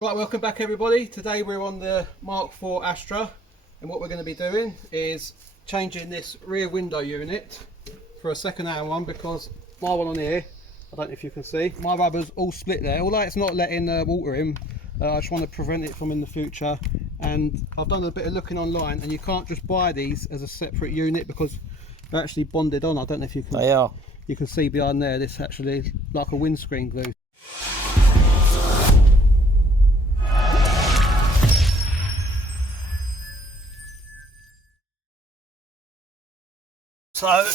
Right, welcome back everybody. Today we're on the Mark IV Astra, and what we're going to be doing is changing this rear window unit for a second-hand one, because my one on here, I don't know if you can see, my rubber's all split there. Although it's not letting water in, I just want to prevent it from in the future. And I've done a bit of looking online, and you can't just buy these as a separate unit because they're actually bonded on. I don't know if you can. They are. You can see behind there, this actually like a windscreen glue. So,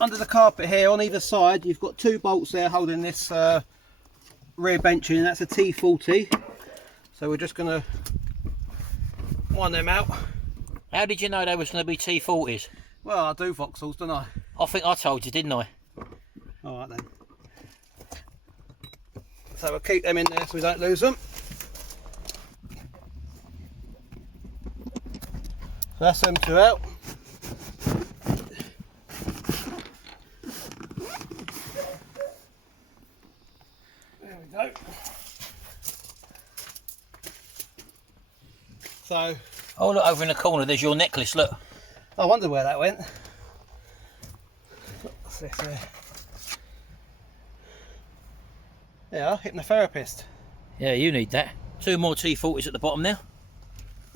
under the carpet here on either side, you've got two bolts there holding this rear bench in, and that's a T40. So we're just going to wind them out. How did you know they was going to be T40s? Well, I do Vauxhalls, don't I? I think I told you, didn't I? Alright then. So we'll keep them in there so we don't lose them. So that's them two out. There we go. So, oh, look over in the corner, there's your necklace, look. I wonder where that went. What's this here? Yeah, hypnotherapist. Yeah, you need that. Two more T40s at the bottom now.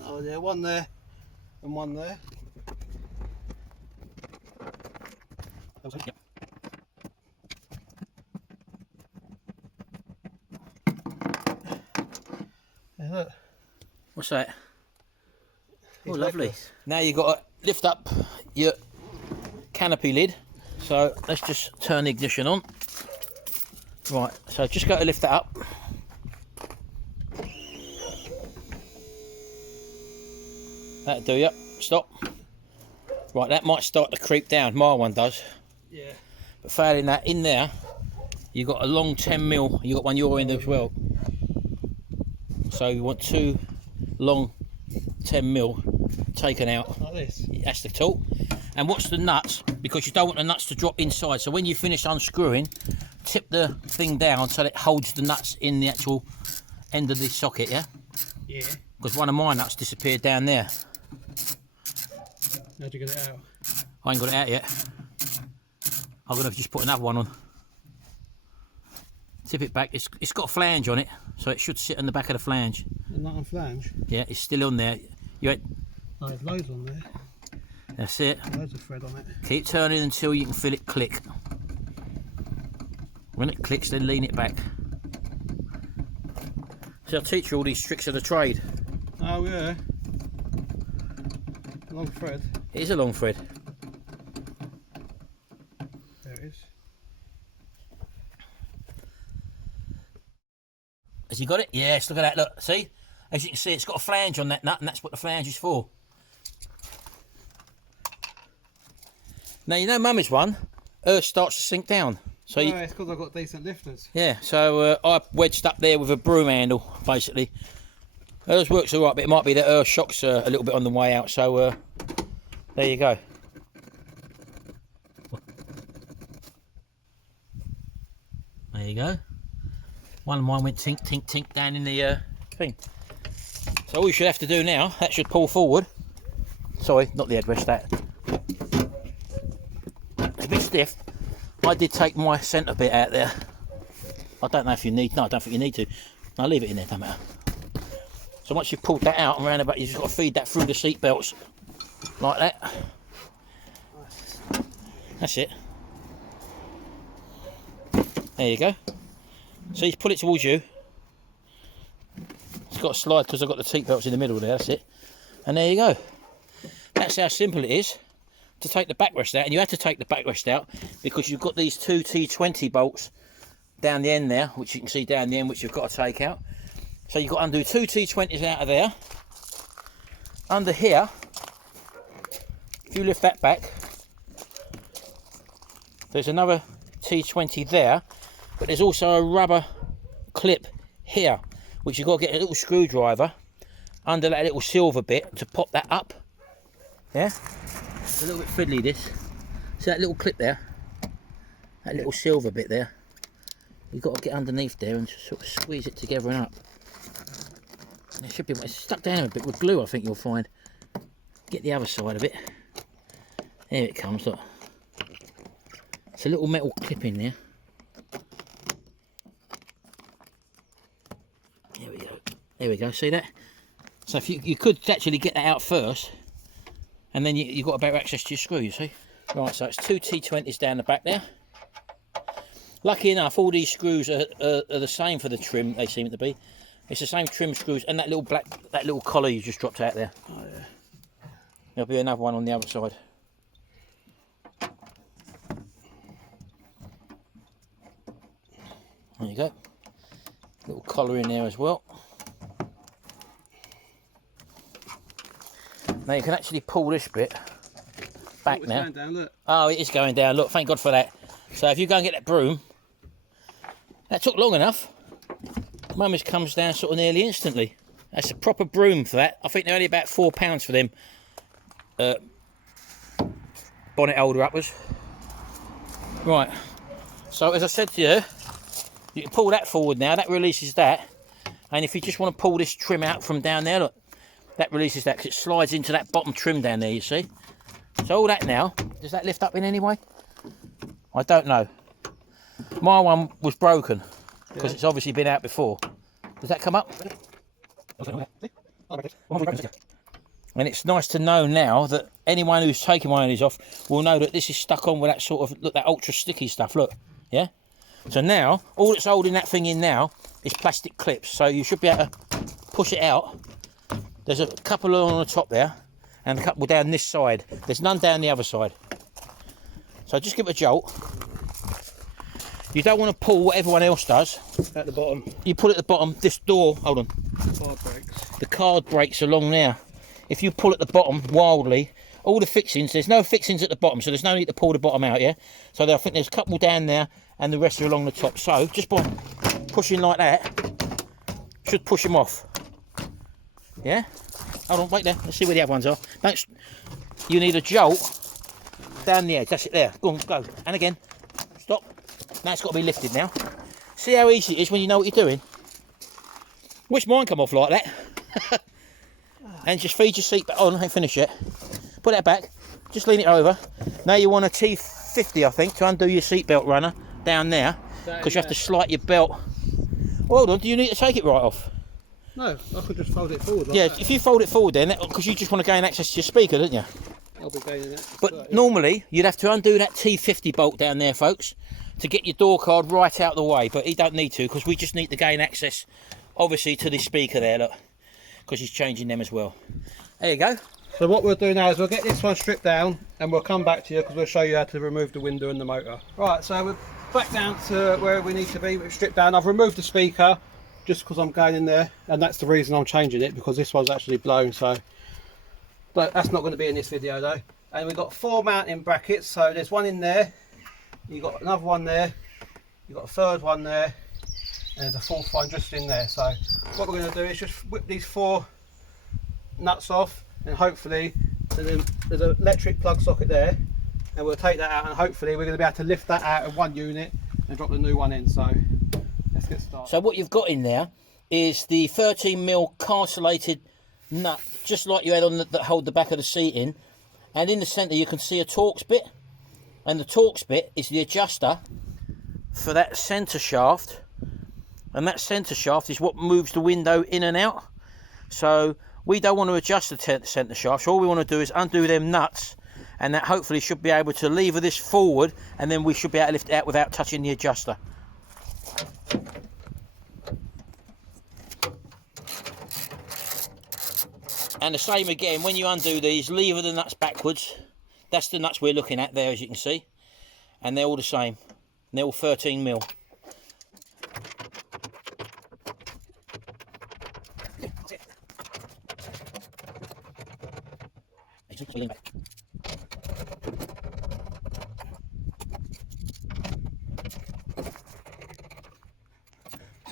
Oh yeah, one there and one there. Yep. Yeah, look. What's that? Oh, His lovely. necklace. Now you've got to lift up your canopy lid. So let's just turn the ignition on. Right, so just go to lift that up. That'll do you. Stop. Right, that might start to creep down. My one does. Yeah. But failing that, in there, you've got a long 10mm. You've got one your end as well. So you want two long 10mm taken out. Like this. That's the tool. And what's the nuts? Because you don't want the nuts to drop inside. So when you finish unscrewing, tip the thing down so that it holds the nuts in the actual end of the socket, yeah? Yeah. Because one of my nuts disappeared down there. How'd you get it out? I ain't got it out yet. I'm going to just put another one on. Tip it back. It's got a flange on it, so it should sit on the back of the flange. And that on flange? Yeah, it's still on there. You ain't... Oh, there's loads on there. That's it. Loads of thread on it. Keep turning until you can feel it click. When it clicks, then lean it back. So I'll teach you all these tricks of the trade. Oh yeah. Long thread. It is a long thread. There it is. Has you got it? Yes, look at that, look. See? As you can see, it's got a flange on that nut, and that's what the flange is for. Now, you know Mummy's one, hers starts to sink down. So Oh, it's because I've got decent lifters. yeah, so I wedged up there with a broom handle, basically. Hers works all right, but it might be that her shock's a little bit on the way out, so there you go. There you go. One of mine went tink, tink, tink down in the thing. So all you should have to do now, that should pull forward. Sorry, not the headrest, that. It's a bit stiff. I did take my centre bit out there. I don't know if you need, no, I don't think you need to. No, leave it in there, don't matter. So once you've pulled that out and round about, you've just got to feed that through the seat belts. Like that. That's it. There you go. So you pull it towards you. It's got to slide because I've got the seat belts in the middle there, that's it. And there you go. That's how simple it is to take the backrest out. And you have to take the backrest out because you've got these two T20 bolts down the end there, which you can see down the end, which you've got to take out. So you've got to undo two T20s out of there. Under here, if you lift that back, there's another T20 there, but there's also a rubber clip here, which you've got to get a little screwdriver under that little silver bit to pop that up. Yeah? It's a little bit fiddly, this. See that little clip there? That little silver bit there? You've got to get underneath there and sort of squeeze it together and up. It should be, it's stuck down a bit with glue, I think you'll find. Get the other side of it. There it comes, look. It's a little metal clip in there. There we go. There we go, see that? So if you could actually get that out first, and then you've got a better access to your screw, you see? Right, so it's 2 T20s down the back there. Lucky enough, all these screws are the same for the trim, they seem to be. It's the same trim screws, and that little collar you just dropped out there. Oh yeah. There'll be another one on the other side. There you go. Little collar in there as well. Now you can actually pull this bit back now. Going down, look. Oh, it is going down. Look, thank God for that. So if you go and get that broom, that took long enough. Mummy's comes down sort of nearly instantly. That's a proper broom for that. I think they're only about £4 for them bonnet holder uppers. Right. So as I said to you, you can pull that forward now. That releases that. And if you just want to pull this trim out from down there, look, that releases that because it slides into that bottom trim down there, you see. So all that now, does that lift up in any way? I don't know. My one was broken because it's obviously been out before. Does that come up? And it's nice to know now that anyone who's taking one of these off will know that this is stuck on with that sort of, look, that ultra sticky stuff, look, yeah? So now, all that's holding that thing in now is plastic clips, so you should be able to push it out. There's a couple on the top there, and a couple down this side. There's none down the other side. So just give it a jolt. You don't want to pull what everyone else does. At the bottom. You pull at the bottom, this door, hold on. Card breaks. The card breaks along there. If you pull at the bottom wildly, all the fixings, there's no fixings at the bottom, so there's no need to pull the bottom out, yeah? So I think there's a couple down there, and the rest are along the top. So just by pushing like that, should push them off. Yeah? Hold on, wait there. Let's see where the other ones are. Don't, you need a jolt down the edge. That's it there. Go on, go. And again. Stop. Now it's got to be lifted now. See how easy it is when you know what you're doing? Wish mine come off like that. And just feed your seat back on. I ain't finished yet. Put that back. Just lean it over. Now you want a T50, I think, to undo your seatbelt runner down there. Because you have to slide your belt. Hold on, do you need to take it right off? No, I could just fold it forward like yeah, that. if you fold it forward then, because you just want to gain access to your speaker, don't you? I'll be gaining it. But normally, you'd have to undo that T50 bolt down there, folks, to get your door card right out of the way. But he don't need to, because we just need to gain access, obviously, to this speaker there, look. Because he's changing them as well. There you go. So what we'll do now is we'll get this one stripped down, and we'll come back to you, because we'll show you how to remove the window and the motor. Right, so we're back down to where we need to be. We've stripped down. I've removed the speaker, just because I'm going in there, and that's the reason I'm changing it, because this one's actually blown. So but that's not going to be in this video though. And we've got 4 mounting brackets, so there's one in there, you've got another one there, you've got a third one there, and there's a fourth one just in there. So what we're going to do is just whip these 4 nuts off, and hopefully there's an electric plug socket there, and we'll take that out, and hopefully we're going to be able to lift that out of one unit and drop the new one in. So let's get started. So what you've got in there is the 13mm carcellated nut, just like you had on that hold the back of the seat in, and in the centre you can see a Torx bit, and the Torx bit is the adjuster for that centre shaft, and that centre shaft is what moves the window in and out. So we don't want to adjust the centre shaft, so all we want to do is undo them nuts, and that hopefully should be able to lever this forward, and then we should be able to lift it out without touching the adjuster. And the same again, when you undo these, lever the nuts backwards. That's the nuts we're looking at there, as you can see. And they're all the same. They're all 13mm.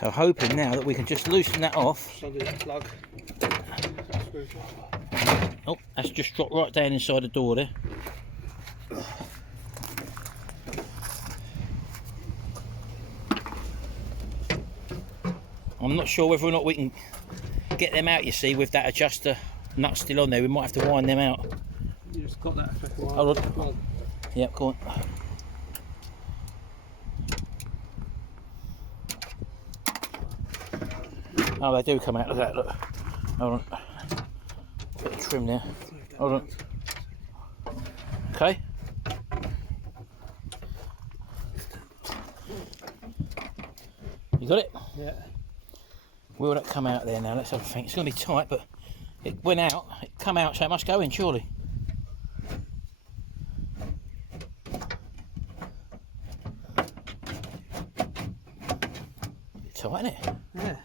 So hoping now that we can just loosen that off. So do that plug. Oh, that's just dropped right down inside the door there. I'm not sure whether or not we can get them out, you see, with that adjuster nut still on there. We might have to wind them out. You just got that for a while. Hold on. Yep, go on. Oh, they do come out of that, look. Hold on. Bit of trim there. Hold on. Okay. You got it? Yeah. Will that come out there now? Let's have a think. It's going to be tight, but it went out. It come out, so it must go in, surely. Bit tight, isn't it? Yeah.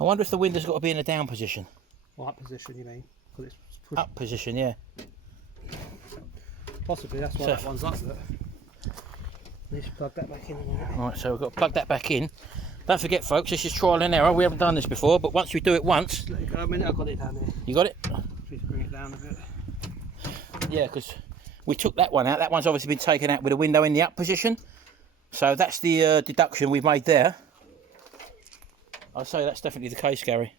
I wonder if the window's got to be in a down position. Right position, you mean? Because it's pushed. Up position, yeah. Possibly, that's why So- that one's up there. Let's plug that back in a minute. Right, so we've got to plug that back in. Don't forget, folks, this is trial and error. We haven't done this before, but once we do it once, Let it go a minute, I've got it down there. you got it? Please bring it down a bit. Yeah, because we took that one out. That one's obviously been taken out with a window in the up position. So that's the deduction we've made there. I'd say that's definitely the case, Gary.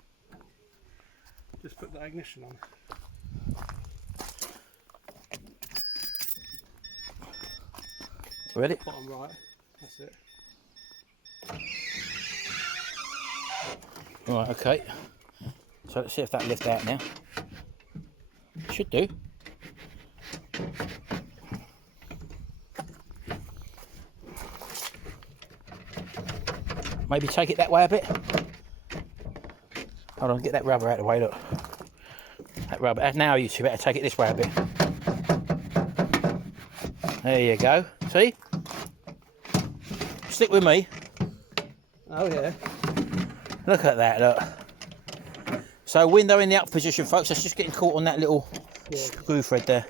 Just put the ignition on. Ready? Bottom right. That's it. Right, okay. So let's see if that lifts out now. Should do. Maybe take it that way a bit. Hold on, get that rubber out of the way, look. That rubber. Now you two better take it this way a bit. There you go. See? Stick with me. Oh yeah. Look at that, look. So window in the up position, folks. That's just getting caught on that little screw thread there.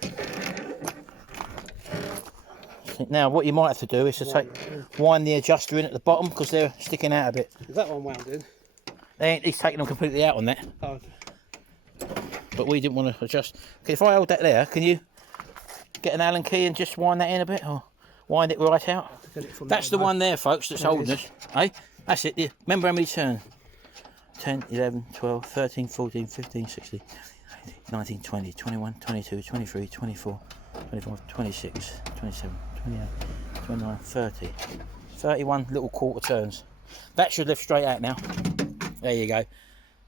Now what you might have to do is to wind the adjuster in at the bottom because they're sticking out a bit. Is that one wound in? He's taking them completely out on that. Oh. But we didn't want to adjust. Okay, if I hold that there, can you get an Allen key and just wind that in a bit, or wind it right out? That's the one there, folks, that's holding us. Hey, that's it. Yeah. Remember how many turns? 10, 11, 12, 13, 14, 15, 16, 18, 19, 20, 21, 22, 23, 24, 25, 26, 27, 28, 29, 30. 31 little quarter turns. That should lift straight out now. There you go.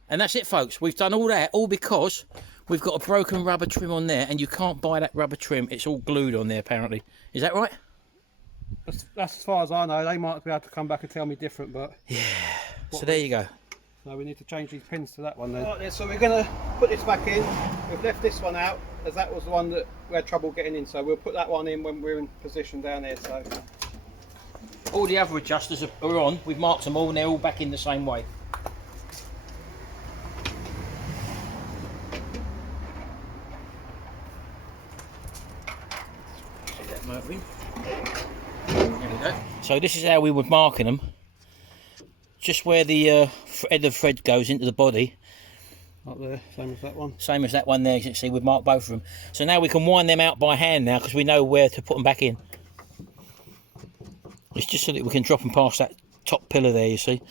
And that's it, folks. We've done all that, all because we've got a broken rubber trim on there, and you can't buy that rubber trim. It's all glued on there, apparently. Is that right? That's as far as I know. They might be able to come back and tell me different, but... Yeah. So there you go. So we need to change these pins to that one then. Right, so we're going to put this back in. We've left this one out, as that was the one that we had trouble getting in. So we'll put that one in when we're in position down here. So All the other adjusters are on. We've marked them all, and they're all back in the same way. There we go. So this is how we were marking them. Just where the end of thread goes into the body. up there, same as that one. Same as that one there, as you can see, we've marked both of them. So now we can wind them out by hand now, because we know where to put them back in. It's just so that we can drop them past that top pillar there, you see.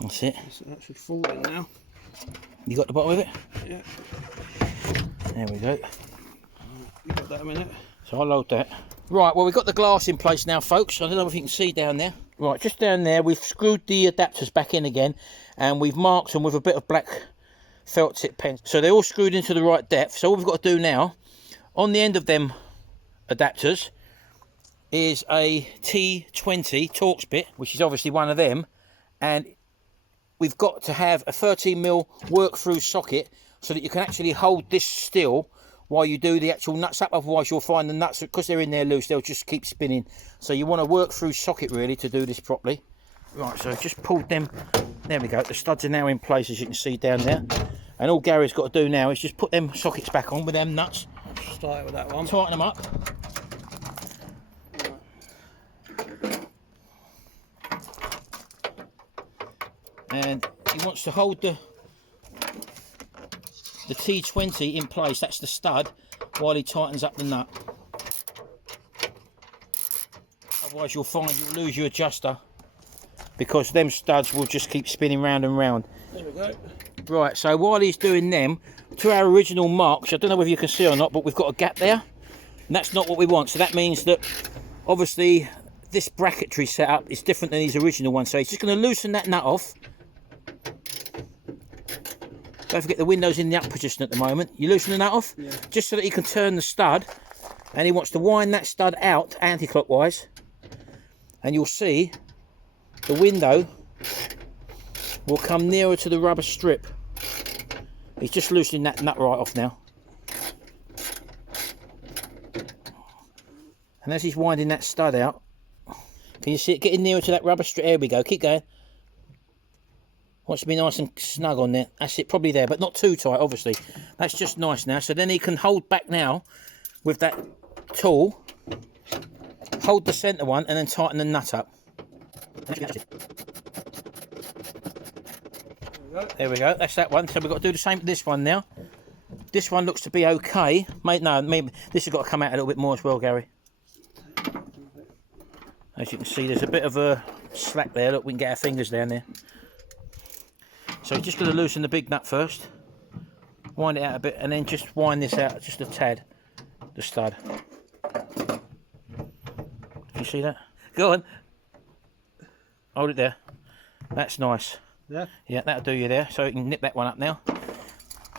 That's it. So that should fall in now. You got the bottom of it? Yeah. There we go. You got that a minute? So I'll load that. Right, well, we've got the glass in place now, folks. I don't know if you can see down there. Right, just down there, we've screwed the adapters back in again, and we've marked them with a bit of black felt tip pen. So they're all screwed into the right depth. So all we've got to do now, on the end of them adapters, is a T20 Torx bit, which is obviously one of them, and we've got to have a 13mm work-through socket so that you can actually hold this still while you do the actual nuts up. Otherwise you'll find the nuts, because they're in there loose, they'll just keep spinning. So you want a work-through socket really to do this properly. Right, so I've just pulled them. There we go. The studs are now in place, as you can see down there. And all Gary's got to do now is just put them sockets back on with them nuts. Start with that one. Tighten them up. And he wants to hold the the T20 in place, that's the stud, while he tightens up the nut. Otherwise you'll find you'll lose your adjuster, because them studs will just keep spinning round and round. There we go. Right, so while he's doing them, to our original marks, I don't know whether you can see or not, but we've got a gap there, and that's not what we want. So that means that obviously this bracketry setup is different than his original one. So he's just going to loosen that nut off. Don't forget the window's in the up position at the moment. You loosen the nut off, yeah, just so that he can turn the stud, and he wants to wind that stud out anti-clockwise, and you'll see the window will come nearer to the rubber strip. He's just loosening that nut right off now. And as he's winding that stud out, can you see it getting nearer to that rubber strip? There we go, keep going. Wants to be nice and snug on there. That's it, probably there, but not too tight, obviously. That's just nice now. So then he can hold back now with that tool, hold the centre one, and then tighten the nut up. There we go, that's that one. So we've got to do the same with this one now. This one looks to be okay. No, maybe this has got to come out a little bit more as well, Gary. As you can see, there's a bit of a slack there. Look, we can get our fingers down there. So you're just going to loosen the big nut first. Wind it out a bit, and then just wind this out just a tad. The stud. Can you see that? Go on. Hold it there. That's nice. Yeah. Yeah, that'll do you there. So you can nip that one up now.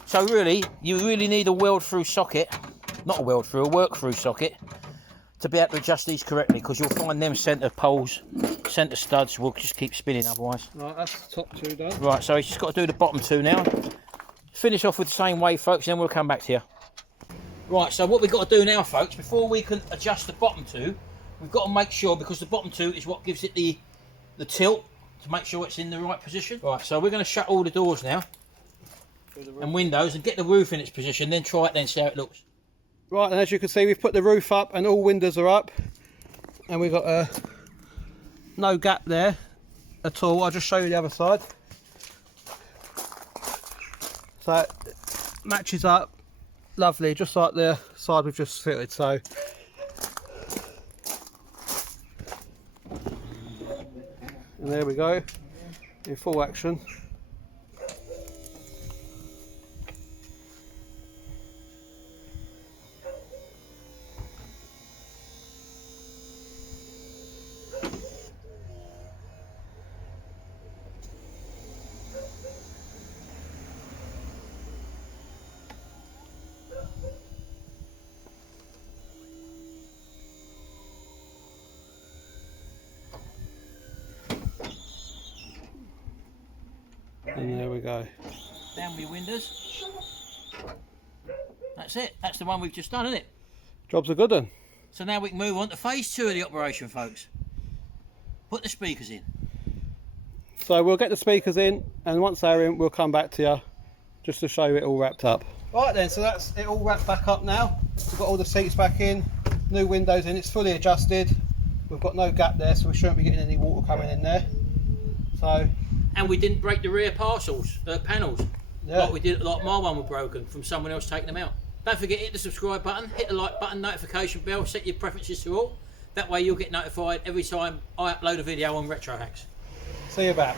So really, you really need a weld-through socket, not a weld-through, a work-through socket, to be able to adjust these correctly, because you'll find them centre poles, centre studs will just keep spinning otherwise. Right, that's the top two done. Right, so he's just got to do the bottom two now. Finish off with the same way, folks, and then we'll come back to you. Right, so what we've got to do now, folks, before we can adjust the bottom two, we've got to make sure, because the bottom two is what gives it the tilt, to make sure it's in the right position. Right, so we're going to shut all the doors now and windows and get the roof in its position, then try it, then see how it looks. Right, and as you can see, we've put the roof up and all windows are up, and we've got no gap there at all. I'll just show you the other side. So it matches up lovely, just like the side we've just fitted. So and there we go, in full action. And there we go. Down with your windows. That's it. That's the one we've just done, isn't it? Job's a good one. So now we can move on to phase two of the operation, folks. Put the speakers in. So we'll get the speakers in, and once they're in, we'll come back to you just to show you it all wrapped up. Right then, so that's it all wrapped back up now. We've got all the seats back in, new windows in, it's fully adjusted. We've got no gap there, so we shouldn't be getting any water coming in there. So, and we didn't break the rear panels, yeah, like we did, like my one was broken from someone else taking them out. Don't forget, hit the subscribe button, hit the like button, notification bell, set your preferences to all. That way you'll get notified every time I upload a video on Retro Hacks. See you back.